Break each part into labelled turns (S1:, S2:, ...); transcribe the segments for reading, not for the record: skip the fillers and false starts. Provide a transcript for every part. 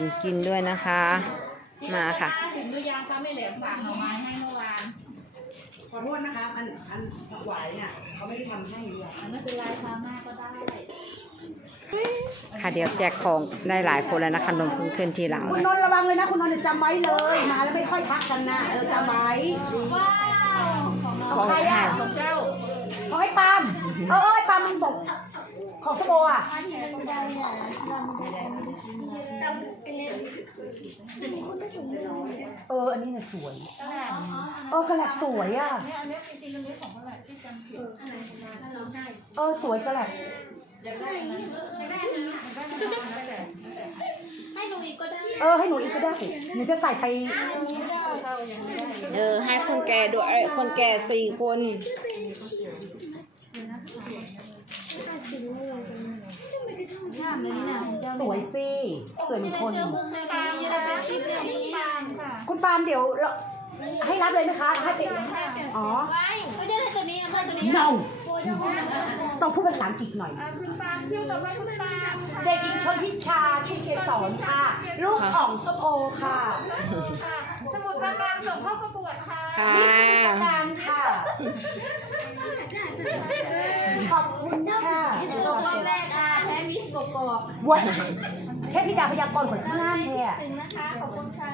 S1: กินด้วยนะคะมาค่ะ
S2: ถึงหรือยังคะไม่แหลมฝากหน่อไม้ให้เมื่อวาน
S3: ขอโทษนะคะอันหวายเนี่ยเขาไม่ได้ทำให้ด้วย
S2: ไม่เป็นไรทำมากก็ได้
S1: ค่ะเดี๋ยวแจกของได้หลายคนแล้วนะคะนมเพิ่งขึ้นทีหลัง
S3: คุณนนท์ระวังเลยนะคุณนนท์จำไว้เลยมาแล้วไม่ค่อยทักกันนะจำไว้
S1: ของใครอ่ะ
S2: ของเจ้า
S3: ของไอ้ปามปามมันบอกของสโบอ่ะอันนี้เนี่ยสวยกระแลบสวยอ่ะ
S2: อันนี้จริงๆอันนี้ของอะไรที่จำผิด
S3: สวยกระแลบ
S2: ให้หนูอีกก็ได้
S3: ให้หนูอีกก็ได้หนูจะใส่ไป
S1: ให้คนแก่ด้วยคนแก่4 คน
S3: สวยสิสวยเหมือนคนคุณปาล์มเดี๋ยวให้รับเลยไหมคะให้เป็น
S2: ไม่ได้ให้ตัวนี้เอาตัวนี้
S3: no ต้องพูดภาษาอังกฤษหน่อย
S2: คุณปาล์มคิวต่อไปคุณปาล์ม
S3: เด็กหญิงชนทิชาชื่อเกศรค่ะลูกของส้มโอค่ะ
S2: สมุดประการส่งเข้าประกวดค่ะ
S3: มิสมุดประการค่ะขอบคุณค่ะ
S2: ตกรอบแรกแพ้มิสกกอก
S3: ว้าแค่พี่ดาพยากรณ์คนข้างหน้าเนี่ย
S2: ถึงนะคะขอบคุณค่ะ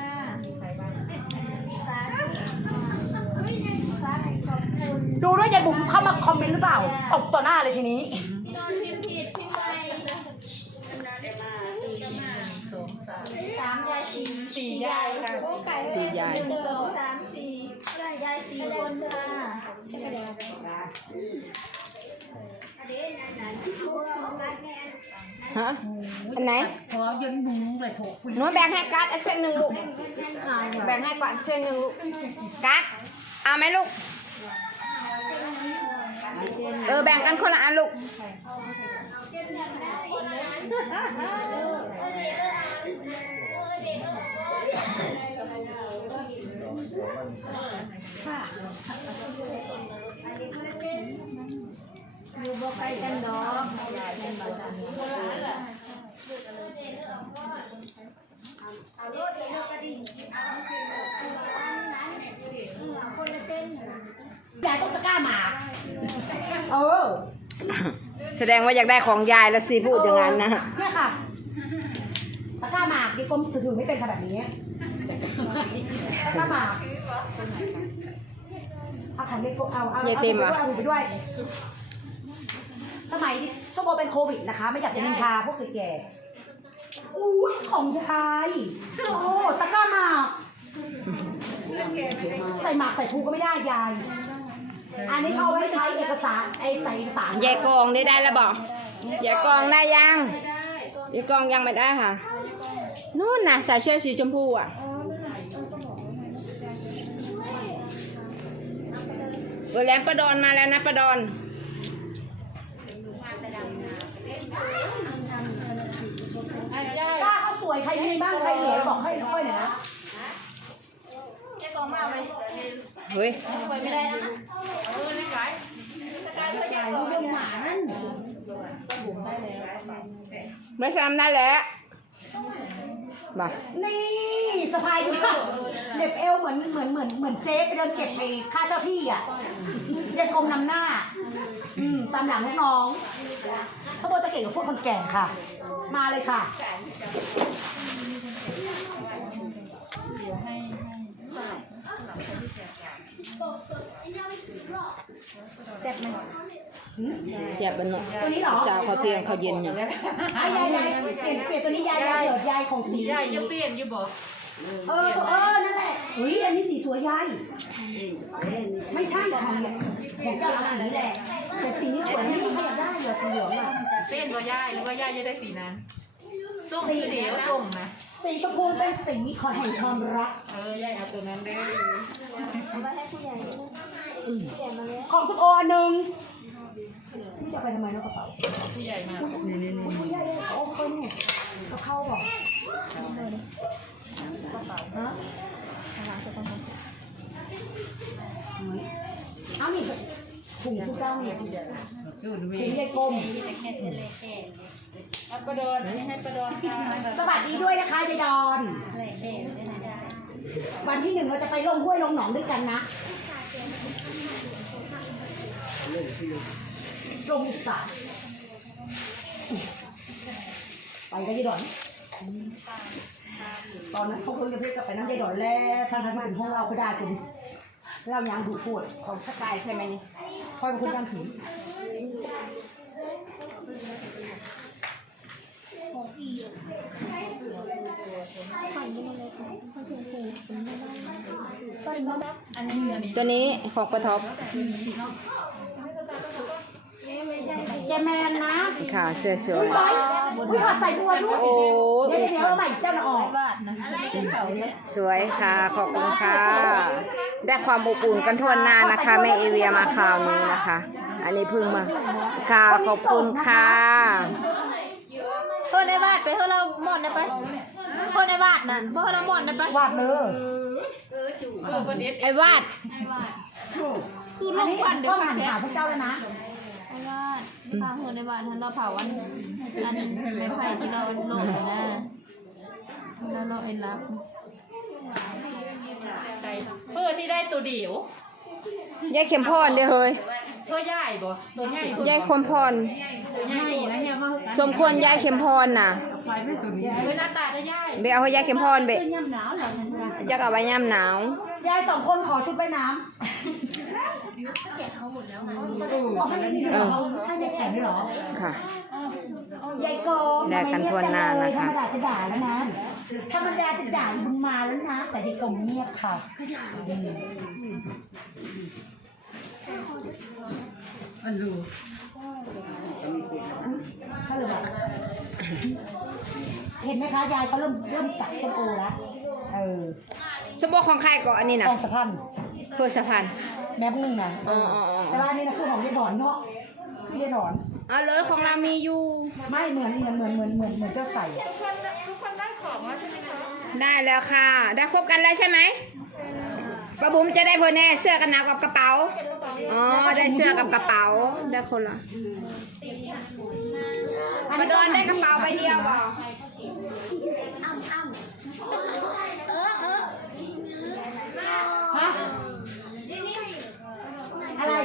S3: ดูด้วยยายบุ๋มเข้ามาคอมเมนต์หรือเปล่าตบต่อหน้าเลยทีนี้
S2: พี่นนท์พิมพ์ผิดพิมพ์ไป3 ยาย4 ยายค่ะ
S1: 4 ยาย
S2: 1 2 3 4ยาย4 คนค่ะ
S1: ฮะอันไหน
S3: ขอยืนบุ้งเลยโถคุย
S1: หนูแบ่งให้กัดเช่น1 ลูกแบ่งให้กัดเช่น1 ลูกกัดเอาไหมลูกแบ่งกันคนละอันลูก
S2: อยู่บ่ไปกันดอก
S3: ยายต้องตะกร้าหมา
S1: แสดงว่าอยากได้ของยายแล้วสิพูดอย่างนั้นนะ
S3: เนี่ยค่ะตะกร้าหมากดิกรมถือไม่เป็นค่ะแบบนี้ตะกร้าหมากเอาขันเล็กเอาไปด้วยสมัยที่ส้มโอเป็นโควิดนะคะไม่อยากจะนินทาพวกแก่ๆอุ้ยของยายตะกร้าหมากใส่หมากใส่ภูก็ไม่ได้ยายอันนี้เขาไว้ใช้เอกสารใส่เอกสาร
S1: ยายกองได้แล้วบอกยายกองได้ยังยายกองยังไม่ได้ค่ะนู่นน่ะใส่เสื้อสีชมพูอ่ะแหลมประดอนมาแล้วนะประดอน
S3: ป้าเขาสวยใครมีบ้างใครเหลือบอกให้ค่อยหน่อยนะ
S2: จะกองมาไหม
S1: เฮ้ย
S2: ไม่ได้นะไม่ไหวการเธอจะกองเป็นหมานั่น
S1: ไม่ทำได้แล้วมา
S3: นี่สะพายดูเด็บเอวเหมือนเจ๊ไปเดินเก็บไปค่าเจ้าที่อ่ะเด็กกรมนำหน้าตามหลังลูกน้องเขาบอกจะเก่งกับพวกคนแก่ค่ะมาเลยค่ะเสร็จไหม
S1: เสียบมันหน่อย
S3: ตัวนี้เหรอ
S1: เจ้าเขาเตียงเขาเย็นอยู่
S3: ยายเปลี่ยนตัวนี้ยายของสี
S2: ยายจะเปลี่ยนอยู่บอก
S3: นั่นแหละอันนี้สีสวยยายไม่ใช่ของเจ้าสีแหละแต่สีนี้สวยไม่มีใครอยากได้เลยสีเหลืองอ่ะ
S2: เปลี่ยนว่ายายหรือว่ายายจะได้สีนั้นส้มสีเหลืองส้มนะ
S3: สีชมพูเป็นสีของแห่งความรัก
S2: ยายเอาตัวนั้นได้
S3: ของส้มโออันนึงนี่จะไปทำไมเนาะกระเป๋า
S2: ผู้ใหญ่มา
S3: นี่ผู้ใหญ่โอ้คนนี่กระเพราบอกฮะเอาหนิถุงทุกเจ้าเนี่ยถุงใหญ่กลม
S2: ประดอนอันนี้ให้ประดอนค่ะ
S3: สวัสดีด้วยนะคะยายดอนวันที่ 1เราจะไปลงห้วยลงหนองด้วยกันนะลงอีสานไปกันยายดอนตอนนั้นเขาคุยกับเพื่อนกับไปน้ำยายดอนแล้วทางนั้นมาถึงห้องเราก็ได้คุณเรายังดูปวดของสกายใช่ไหมนี่คอยเป็นคนยังถึง
S1: ตัวนี้ของปะท็อป
S3: แกแมนนะ
S1: ค่ะเสื้อสวย
S3: คุยผัดใส่บัวด้วย
S1: โอ้
S3: เดี๋ยวเอาใหม่เจ้าหน้าออก
S1: สวยค่ะขอบคุณค่ะ ได้ความอบอุ่นกันทั่วหน้านะคะแม่เอเวียมาคราวนี้นะคะ อันนี้เพิ่งมาค่ะขอบคุณค่ะ
S2: เพิ่นไอ้บาดไปเพิ่นเราหมดนะไปเพิ่นไอ้บาดน่ะเพิ่นเราหมดนะไป
S3: วาดเลย
S1: ไอ้วาด
S2: คือล
S3: อัน
S2: ง
S3: นี้
S2: ควันเดี๋ย
S3: ก็
S2: ว
S3: หัน
S2: แค่
S3: หาพระเจ้าแล้วนะ
S2: ไอ้บาดพาเพิ่นไอ้บาดทันเราเผาอันไม้ไผ่ที่เราโหลดนะแล้วเราเอ็นรับ
S4: เพื่อที่ได้ตัวเดียวย
S1: ายเข็มพรเด้อเฮ้ย
S4: ตัวใหญ่บ่ตัวใหญ่
S1: ยายคมพร
S4: ตัวใหญ่
S1: สมควรยายเข็มพรน่ะ
S4: เวลาตาจะใหญ่
S1: เบเอาให้ยายเข็มพรเบะจะเอาไว้ย่ำหนาว
S3: ยาย2 คนขอชุดว่ายน้ำเอาให้นี่เหรอให้แม่แข่งด้วยเหรอ
S1: ค่ะ
S3: ยายโกง
S1: แลกกันทั่วหน้านะคะ
S3: ธรรมดาจะด่าแล้วนะธรรมดาจะด่ามึงมาแล้วนะแต่ยายโกงเงียบค่ะเขาเลยบอกเห็นไหมคะยายเขาเริ่มจับส้มโอแล้ว
S1: สมบูรณ์ของใครก่อนอันนี้นะ
S3: กองสะพาน
S1: เพื่อสะพาน
S3: แม่นึงนะ
S1: อ๋อ
S3: แต่ว่าอันนี้นะคือของยายถอนเนาะคือยายถอน
S1: เอาเลยของเรามีอยู่
S3: ไม่เหมือนเจ้าใส่อะ
S1: ได้แล้วค่ะ ได้ครบกันแล้วใช่ไหมป้าบุ๋มจะได้เพอแน่เสื้อกันหนาวกับกระเป๋า อ๋อ ได้เสื้อกับกระเป๋า ได้คนละมาดอนได้กระเป๋าใบเดียวเปล่า
S3: ฮะอะไร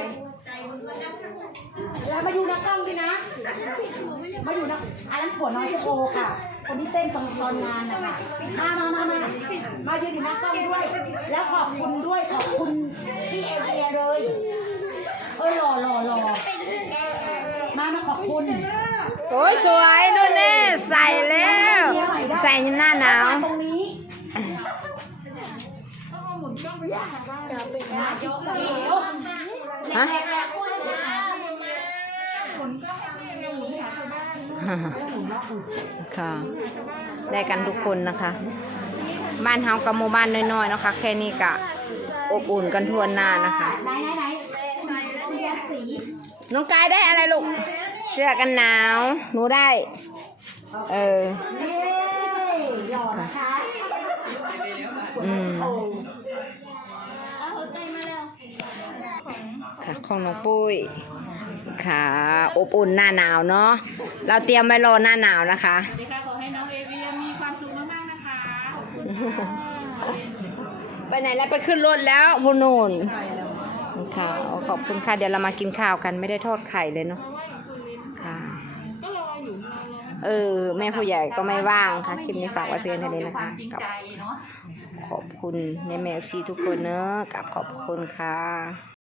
S3: แล้วมาอยู่นักกล้องด้วยนะ มาอยู่นักอันนั้นผัวน้อยโอค่ะ คนที่เต้นตอนงานนะคะมายืนอยู่นักกล้องด้วย แล้วขอบคุณด้วยขอบคุณพี่เอเวียเลยหล่อมาขอบคุณ
S1: โอ้ยสวยนู่นนี่ใส่แล้ว ใส่หน้าหนาว
S3: ตรงนี้
S1: ฮะ ค่ะ ได้กันทุกคนนะคะ บ้านเฮากับหมู่บ้านน้อยๆนะคะ แค่นี้ก็อบอุ่นกันทั่วหน้านะคะ
S3: ไหนสี
S1: น้องกายได้อะไรลูก เสื้อกันหนาว หนูได้
S3: เฮ้หล่อนะคะ
S1: ค่ะของน้องปุ้ย ค่ะอบอุ่นหน้าหนาวเนาะ เราเตรียมไว้รอหน้าหนาวนะคะ
S4: สวัสดีค่ะขอให้น้องเอเวียมีความสุขมากๆนะคะ
S1: ไปไหนแล้วไปขึ้นรถแล้วพูนูนค่ะขอบคุณค่ะ เดี๋ยวเรามากินข้าวกันไม่ได้ทอดไข่เลยเนาะ ค่ะ แม่ผู้ใหญ่ก็ไม่ว่างค่ะ คลิปนี้ฝากไว้เพียงเท่านี้นะคะ
S4: จริงใจเนาะ
S1: ขอบคุณแม่ซีทุกคนเนอะกับขอบคุณค่ะ